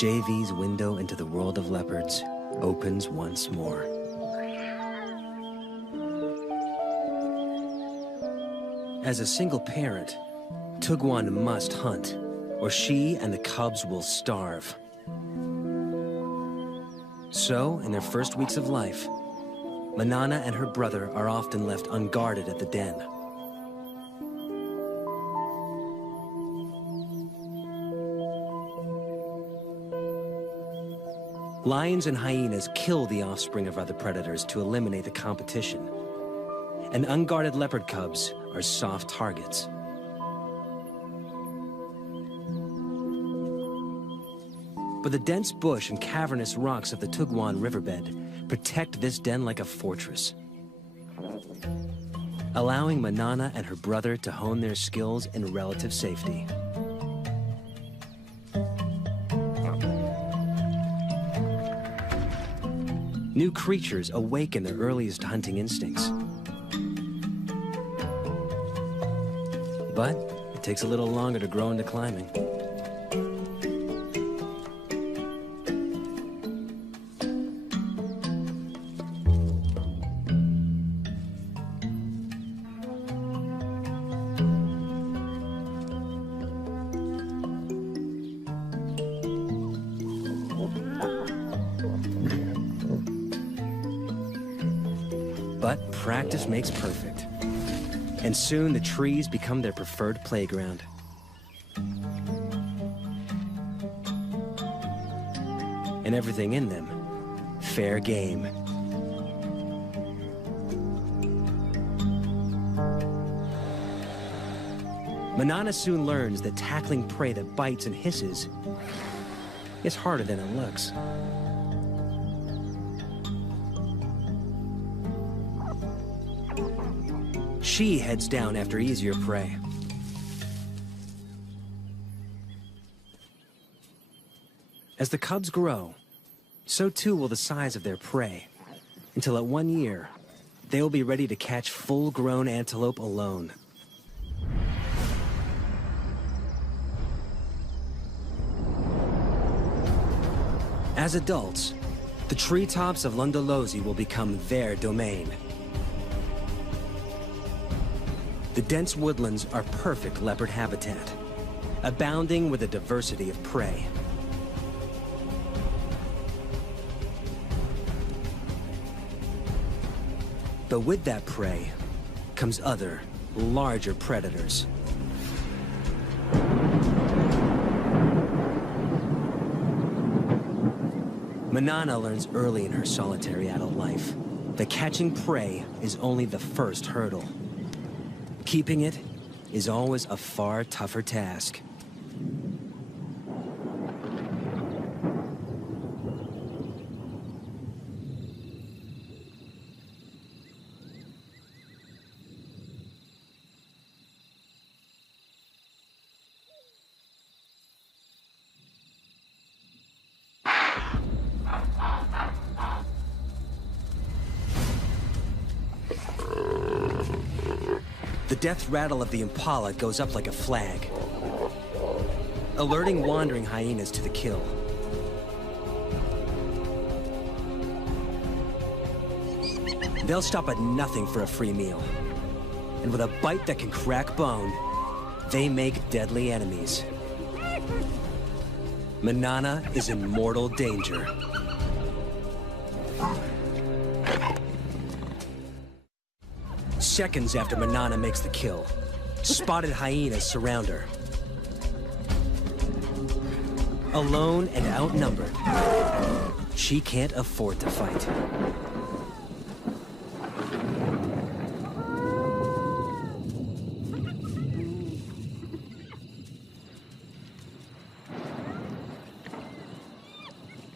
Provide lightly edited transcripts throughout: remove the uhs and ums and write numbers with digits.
JV's window into the world of leopards opens once more. As a single parent, Tugwan must hunt, or she and the cubs will starve. So, in their first weeks of life, Manana and her brother are often left unguarded at the den. Lions and hyenas kill the offspring of other predators to eliminate the competition, and unguarded leopard cubs are soft targets. But the dense bush and cavernous rocks of the Tugwan riverbed protect this den like a fortress, allowing Manana and her brother to hone their skills in relative safety. New creatures awaken their earliest hunting instincts. But it takes a little longer to grow into climbing. But practice makes perfect. And soon the trees become their preferred playground. And everything in them, fair game. Manana soon learns that tackling prey that bites and hisses is harder than it looks. She heads down after easier prey. As the cubs grow, so too will the size of their prey, until at 1 year, they will be ready to catch full-grown antelope alone. As adults, the treetops of Lundolozi will become their domain. The dense woodlands are perfect leopard habitat, abounding with a diversity of prey. But with that prey comes other, larger predators. Manana learns early in her solitary adult life that catching prey is only the first hurdle. Keeping it is always a far tougher task. The death rattle of the impala goes up like a flag, alerting wandering hyenas to the kill. They'll stop at nothing for a free meal, and with a bite that can crack bone, they make deadly enemies. Manana is in mortal danger. Seconds after Manana makes the kill, spotted hyenas surround her. Alone and outnumbered, she can't afford to fight.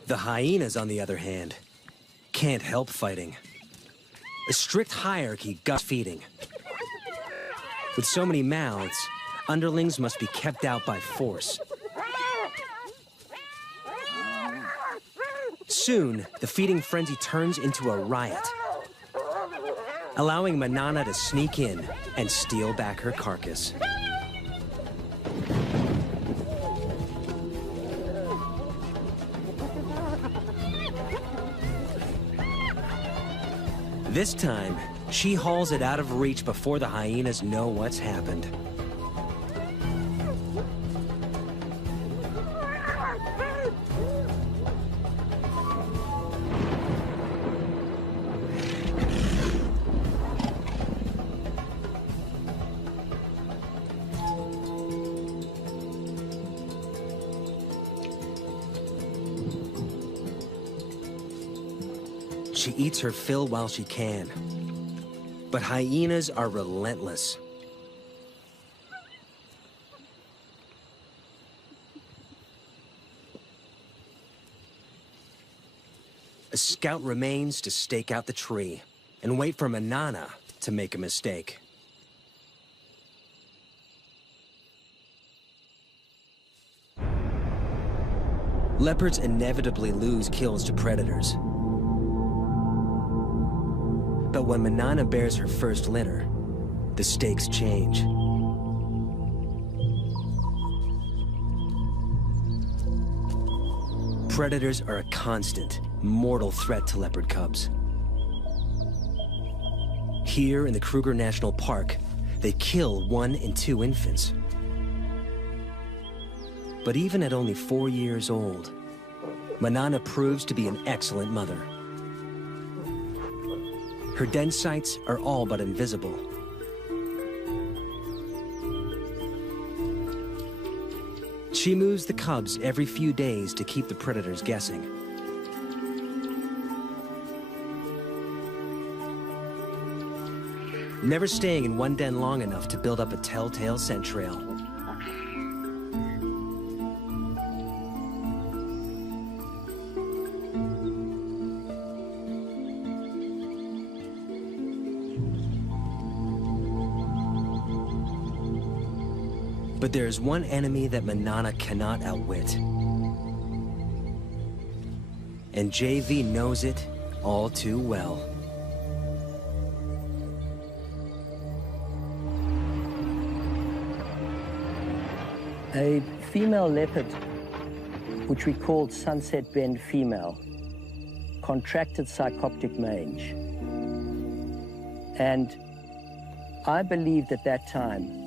The hyenas, on the other hand, can't help fighting. A strict hierarchy guts feeding. With so many mouths, underlings must be kept out by force. Soon, the feeding frenzy turns into a riot, allowing Manana to sneak in and steal back her carcass. This time, she hauls it out of reach before the hyenas know what's happened. She eats her fill while she can. But hyenas are relentless. A scout remains to stake out the tree and wait for Manana to make a mistake. Leopards inevitably lose kills to predators. But when Manana bears her first litter, the stakes change. Predators are a constant, mortal threat to leopard cubs. Here in the Kruger National Park, they kill 1 and 2 infants. But even at only 4 years old, Manana proves to be an excellent mother. Her den sites are all but invisible. She moves the cubs every few days to keep the predators guessing. Never staying in one den long enough to build up a telltale scent trail. But there's one enemy that Manana cannot outwit. And JV knows it all too well. A female leopard, which we called Sunset Bend female, contracted psychoptic mange. And I believed at that time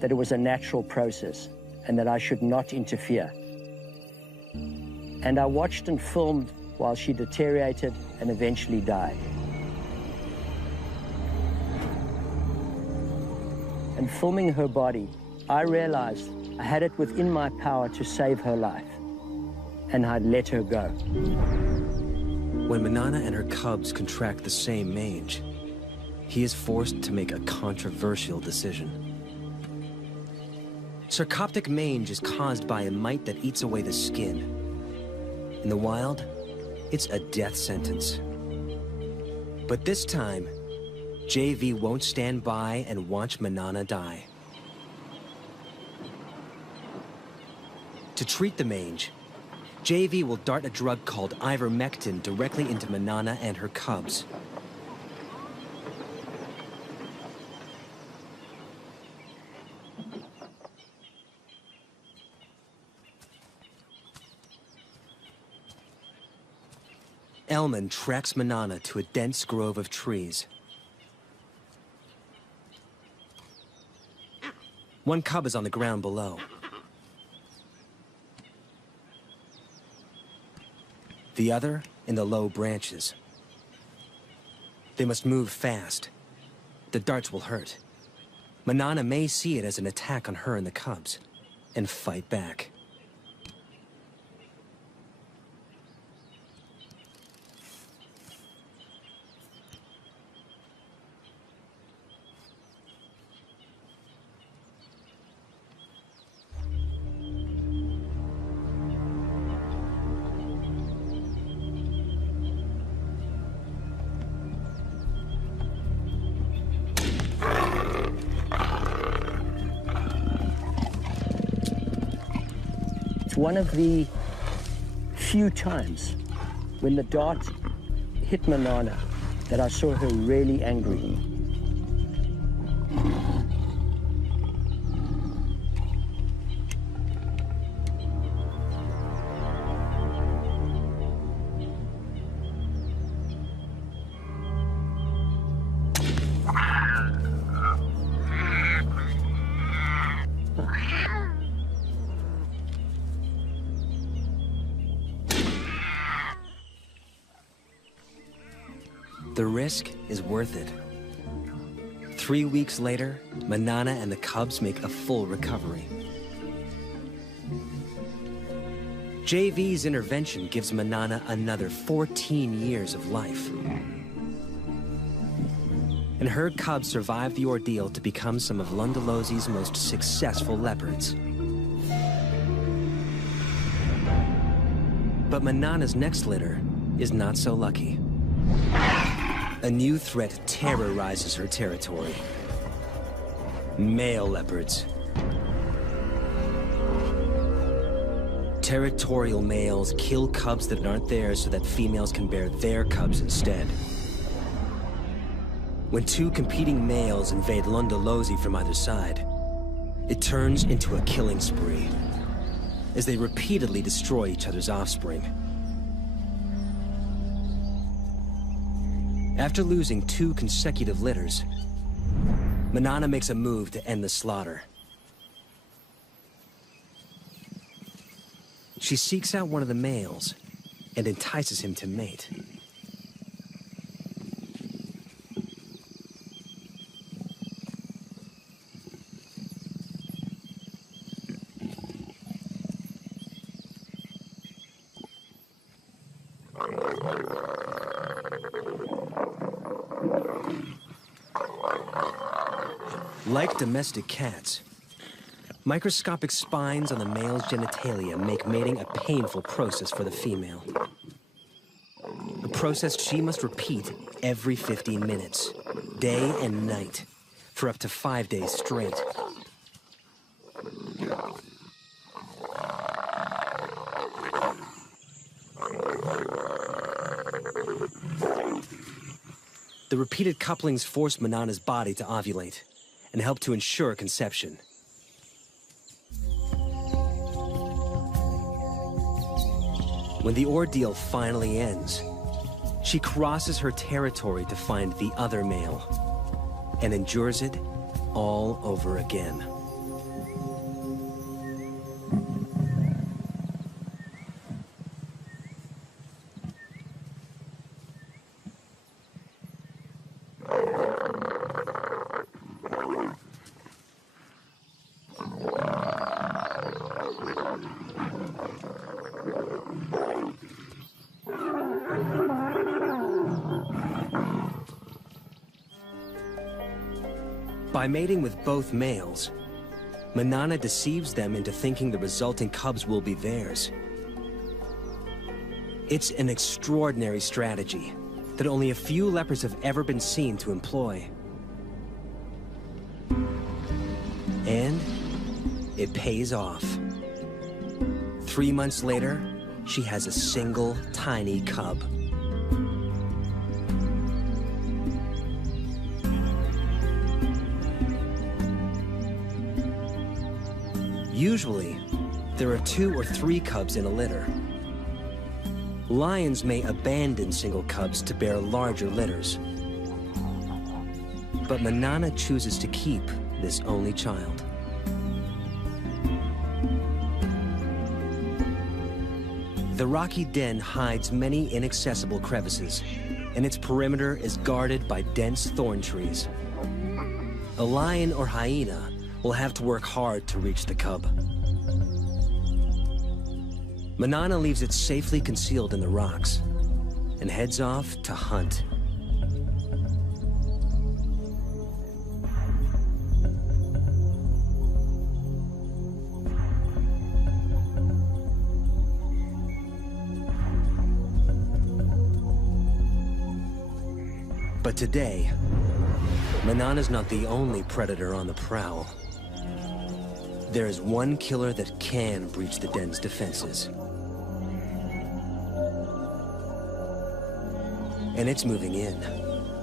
that it was a natural process and that I should not interfere. And I watched and filmed while she deteriorated and eventually died. And filming her body, I realized I had it within my power to save her life, and I'd let her go. When Manana and her cubs contract the same mange, he is forced to make a controversial decision. Sarcoptic mange is caused by a mite that eats away the skin. In the wild, it's a death sentence. But this time, JV won't stand by and watch Manana die. To treat the mange, JV will dart a drug called ivermectin directly into Manana and her cubs. Elman tracks Manana to a dense grove of trees. One cub is on the ground below. The other in the low branches. They must move fast. The darts will hurt. Manana may see it as an attack on her and the cubs, and fight back. One of the few times when the dart hit Manana that I saw her really angry. The risk is worth it. 3 weeks later, Manana and the cubs make a full recovery. JV's intervention gives Manana another 14 years of life. And her cubs survive the ordeal to become some of Lundalosi's most successful leopards. But Manana's next litter is not so lucky. A new threat terrorizes her territory. Male leopards. Territorial males kill cubs that aren't theirs so that females can bear their cubs instead. When two competing males invade Lundalosi from either side, it turns into a killing spree as they repeatedly destroy each other's offspring. After losing 2 consecutive litters, Manana makes a move to end the slaughter. She seeks out one of the males and entices him to mate. Like domestic cats, microscopic spines on the male's genitalia make mating a painful process for the female. A process she must repeat every 15 minutes, day and night, for up to 5 days straight. The repeated couplings force Manana's body to ovulate and help to ensure conception. When the ordeal finally ends, she crosses her territory to find the other male and endures it all over again. By mating with both males, Manana deceives them into thinking the resulting cubs will be theirs. It's an extraordinary strategy that only a few leopards have ever been seen to employ. And it pays off. 3 months later, she has a single tiny cub. Usually, there are 2 or 3 cubs in a litter. Lions may abandon single cubs to bear larger litters. But Manana chooses to keep this only child. The rocky den hides many inaccessible crevices, and its perimeter is guarded by dense thorn trees. A lion or hyena will have to work hard to reach the cub. Manana leaves it safely concealed in the rocks and heads off to hunt. But today, Manana's not the only predator on the prowl. There is one killer that can breach the den's defenses. And it's moving in,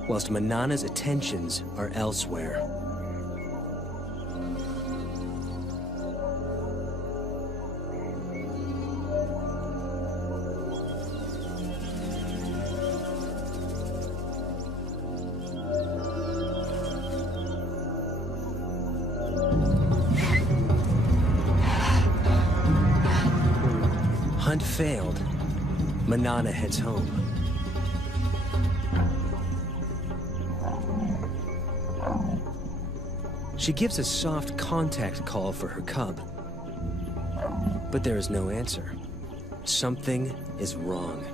whilst Manana's attentions are elsewhere. Hunt failed, Manana heads home. She gives a soft contact call for her cub. But there is no answer. Something is wrong.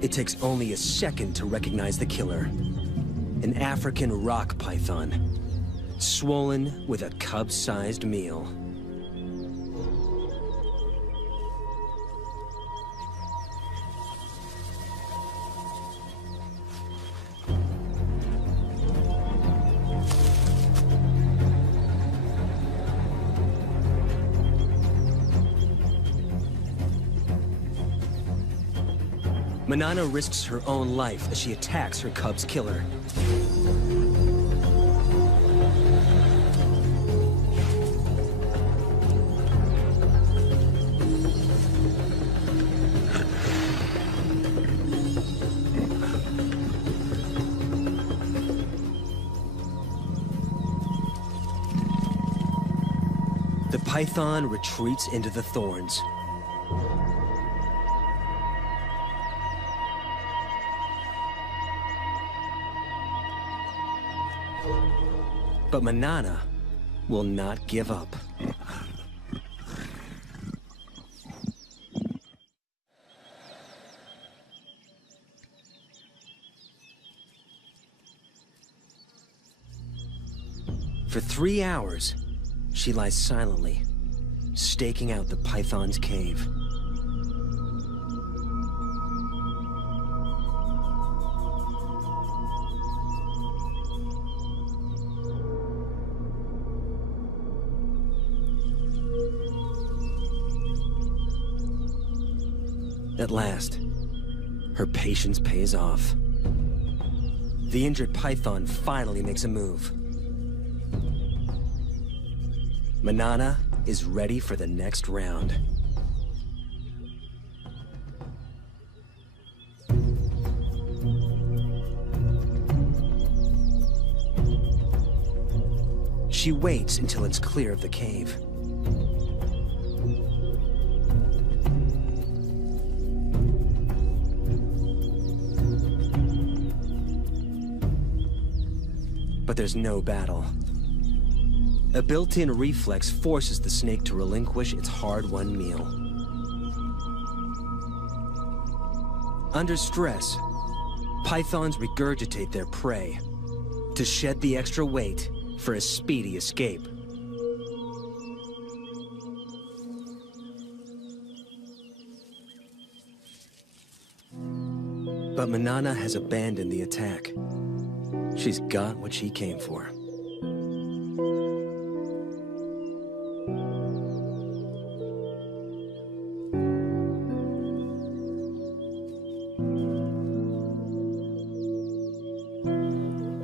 It takes only a second to recognize the killer. An African rock python, swollen with a cub-sized meal. Manana risks her own life as she attacks her cub's killer. The python retreats into the thorns. But Manana will not give up. For 3 hours, she lies silently, staking out the python's cave. At last, her patience pays off. The injured python finally makes a move. Manana is ready for the next round. She waits until it's clear of the cave. But there's no battle. A built-in reflex forces the snake to relinquish its hard-won meal. Under stress, pythons regurgitate their prey to shed the extra weight for a speedy escape. But Manana has abandoned the attack. She's got what she came for.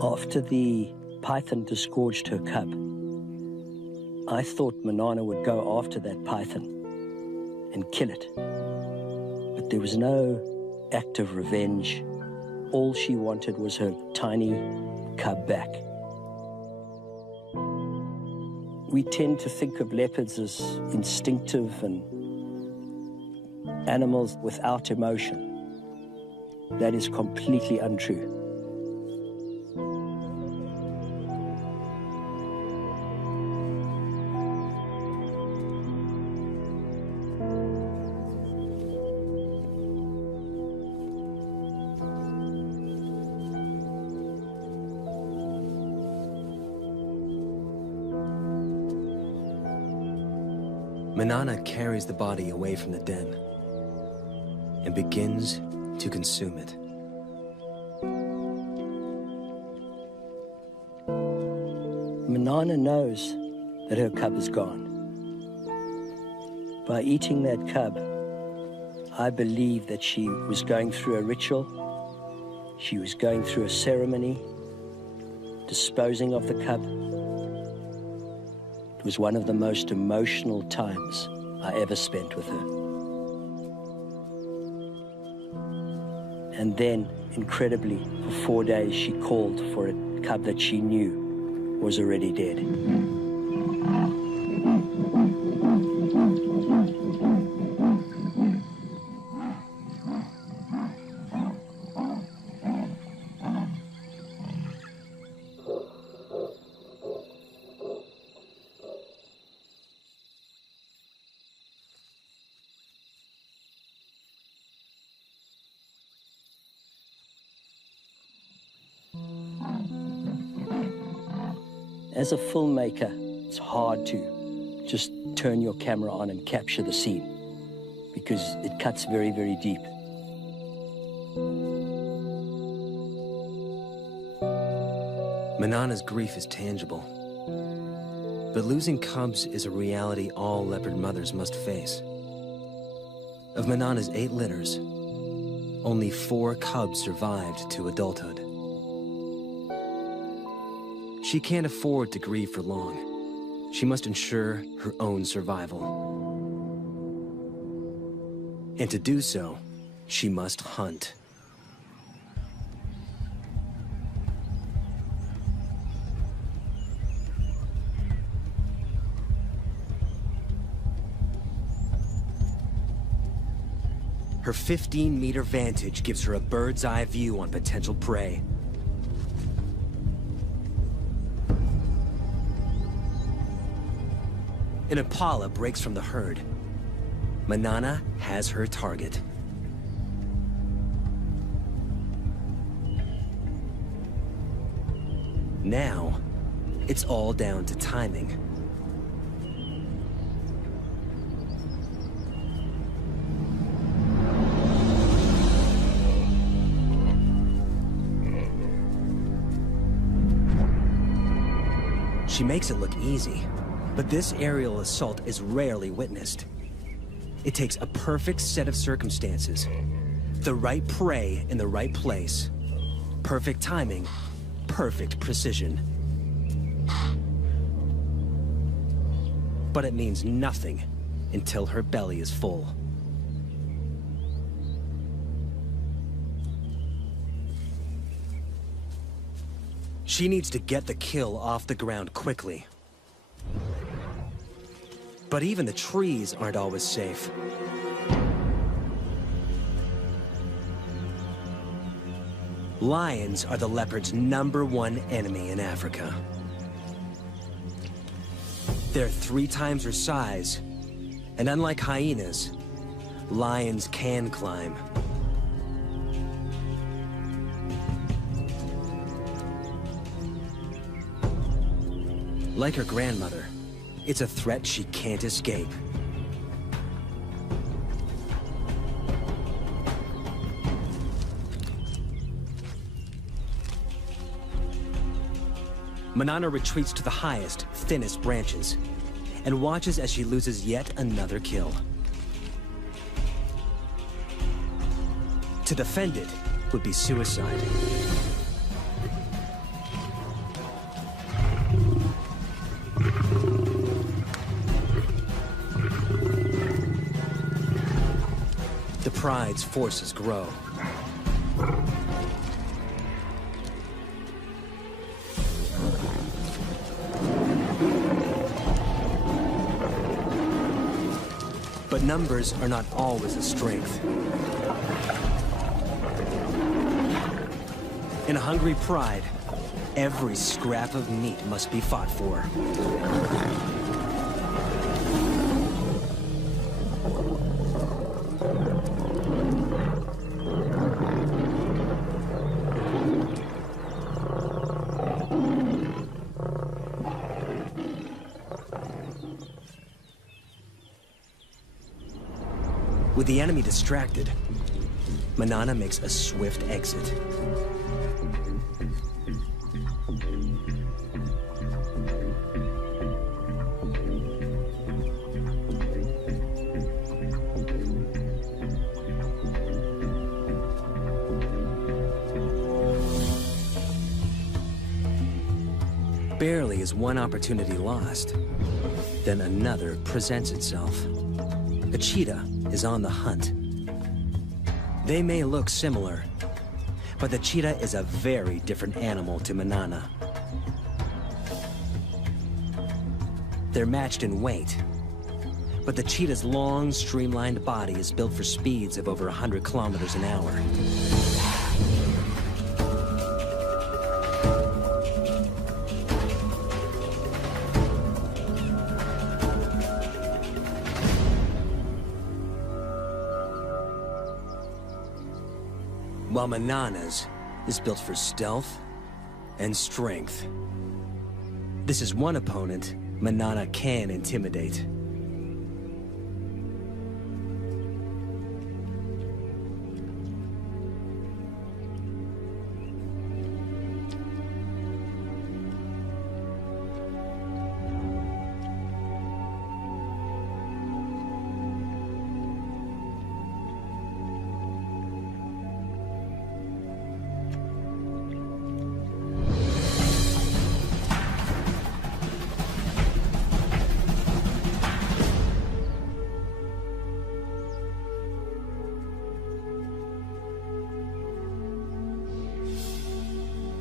After the python disgorged her cub, I thought Manana would go after that python and kill it. But there was no act of revenge. All she wanted was her tiny cub back. We tend to think of leopards as instinctive and animals without emotion. That is completely untrue. Manana carries the body away from the den and begins to consume it. Manana knows that her cub is gone. By eating that cub, I believe that she was going through a ritual, she was going through a ceremony, disposing of the cub. It was one of the most emotional times I ever spent with her. And then, incredibly, for 4 days, she called for a cub that she knew was already dead. As a filmmaker, it's hard to just turn your camera on and capture the scene because it cuts very, very deep. Manana's grief is tangible, but losing cubs is a reality all leopard mothers must face. Of Manana's 8 litters, only 4 cubs survived to adulthood. She can't afford to grieve for long. She must ensure her own survival. And to do so, she must hunt. Her 15-meter vantage gives her a bird's-eye view on potential prey. An impala breaks from the herd. Manana has her target. Now, it's all down to timing. She makes it look easy, but this aerial assault is rarely witnessed. It takes a perfect set of circumstances, the right prey in the right place, perfect timing, perfect precision. But it means nothing until her belly is full. She needs to get the kill off the ground quickly. But even the trees aren't always safe. Lions are the leopard's #1 enemy in Africa. They're 3 times her size, and unlike hyenas, lions can climb. Like her grandmother, it's a threat she can't escape. Manana retreats to the highest, thinnest branches, and watches as she loses yet another kill. To defend it would be suicide. The pride's forces grow. But numbers are not always a strength. In a hungry pride, every scrap of meat must be fought for. With the enemy distracted, Manana makes a swift exit. Barely is one opportunity lost, then another presents itself. A cheetah is on the hunt. They may look similar, but the cheetah is a very different animal to Manana. They're matched in weight, but the cheetah's long, streamlined body is built for speeds of over 100 kilometers an hour. While Manana's is built for stealth and strength. This is one opponent Manana can intimidate.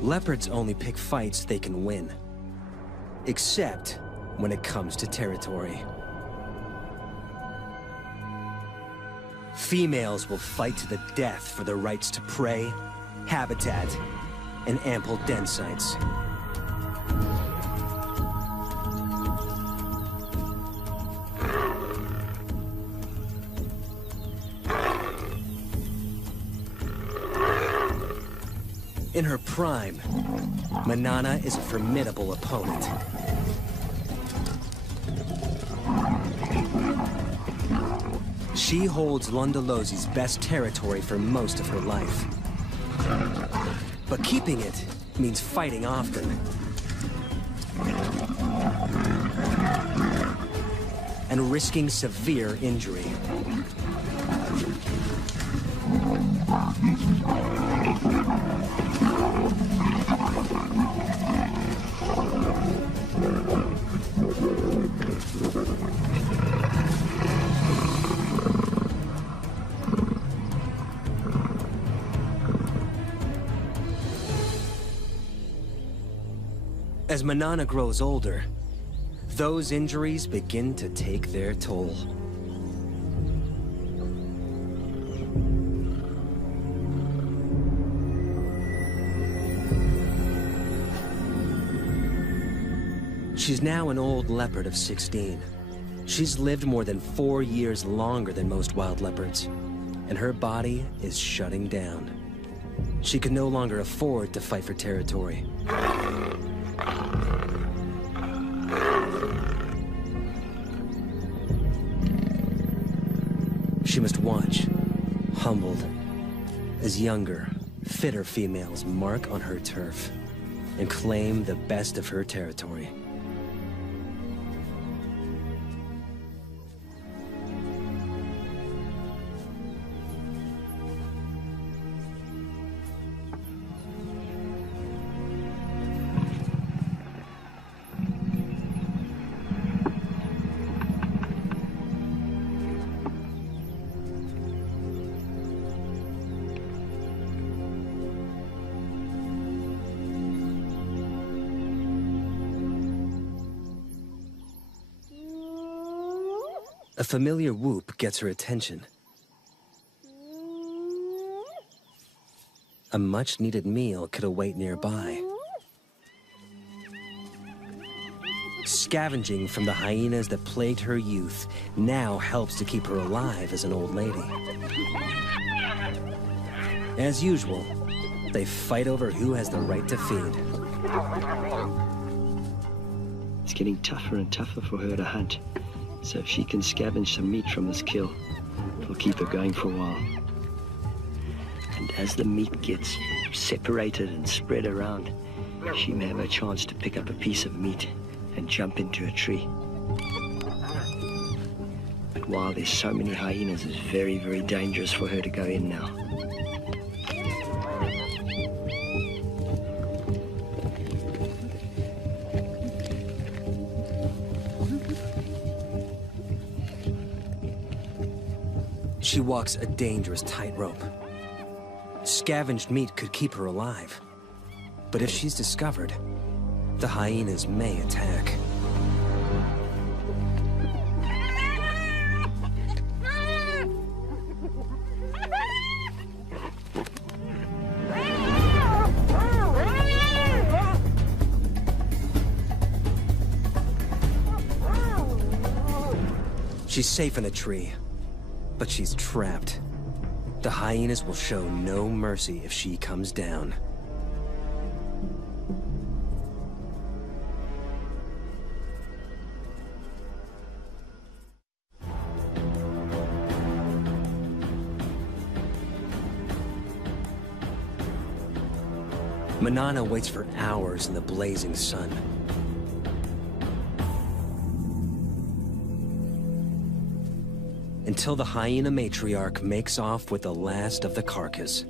Leopards only pick fights they can win. Except when it comes to territory. Females will fight to the death for their rights to prey, habitat, and ample den sites. In her prime, Manana is a formidable opponent. She holds Londolosi's best territory for most of her life. But keeping it means fighting often. And risking severe injury. As Manana grows older, those injuries begin to take their toll. She's now an old leopard of 16. She's lived more than 4 years longer than most wild leopards, and her body is shutting down. She can no longer afford to fight for territory. She must watch, humbled, as younger, fitter females mark on her turf and claim the best of her territory. A familiar whoop gets her attention. A much-needed meal could await nearby. Scavenging from the hyenas that plagued her youth now helps to keep her alive as an old lady. As usual, they fight over who has the right to feed. It's getting tougher and tougher for her to hunt. So if she can scavenge some meat from this kill, it'll keep her going for a while. And as the meat gets separated and spread around, she may have a chance to pick up a piece of meat and jump into a tree. But while there's so many hyenas, it's very, very dangerous for her to go in now. She walks a dangerous tightrope. Scavenged meat could keep her alive. But if she's discovered, the hyenas may attack. She's safe in a tree. But she's trapped. The hyenas will show no mercy if she comes down. Manana waits for hours in the blazing sun. Until the hyena matriarch makes off with the last of the carcass.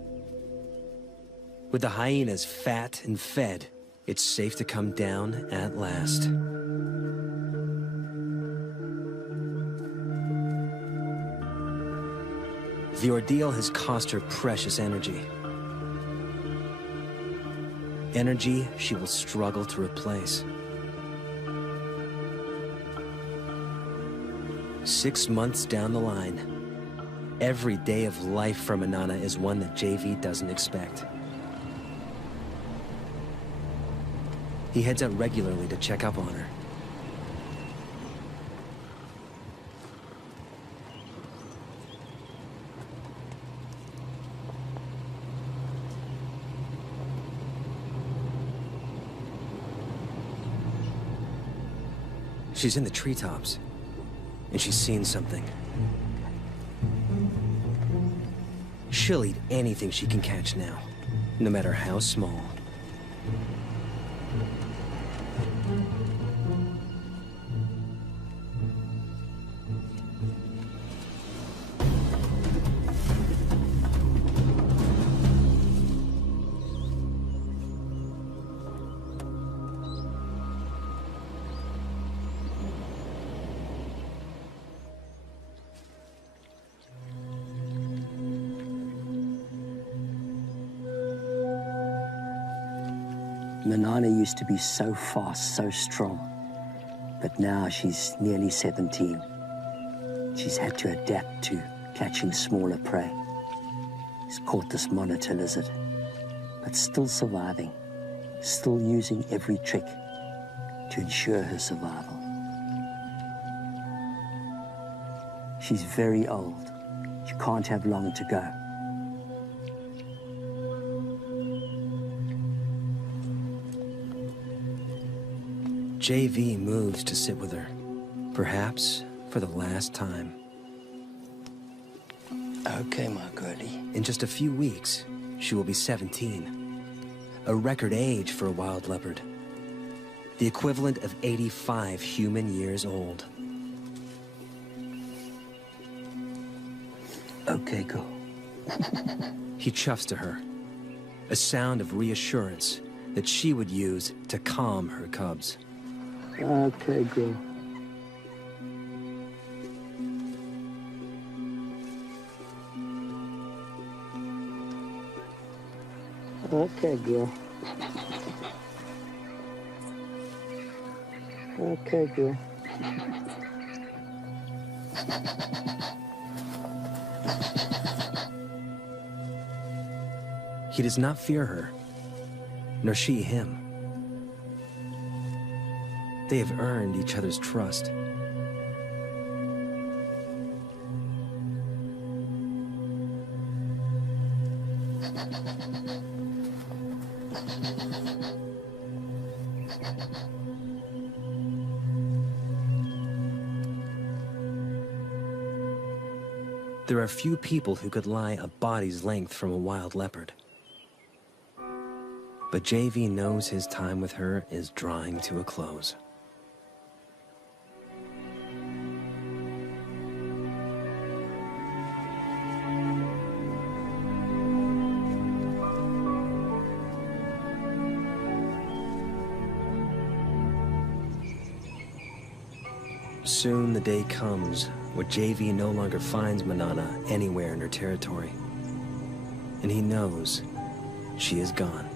With the hyenas fat and fed, it's safe to come down at last. The ordeal has cost her precious energy. Energy she will struggle to replace. 6 months down the line, every day of life for Manana is one that JV doesn't expect. He heads out regularly to check up on her. She's in the treetops, and she's seen something. She'll eat anything she can catch now, no matter how small. Manana used to be so fast, so strong, but now she's nearly 17. She's had to adapt to catching smaller prey. She's caught this monitor lizard, but still surviving, still using every trick to ensure her survival. She's very old. She can't have long to go. JV moves to sit with her, perhaps for the last time. Okay, my girlie. In just a few weeks, she will be 17, a record age for a wild leopard, the equivalent of 85 human years old. Okay, girl. He chuffs to her, a sound of reassurance that she would use to calm her cubs. Okay, girl. Okay, girl. Okay, girl. He does not fear her, nor she him. They have earned each other's trust. There are few people who could lie a body's length from a wild leopard. But JV knows his time with her is drawing to a close. Soon the day comes where JV no longer finds Manana anywhere in her territory. And he knows she is gone.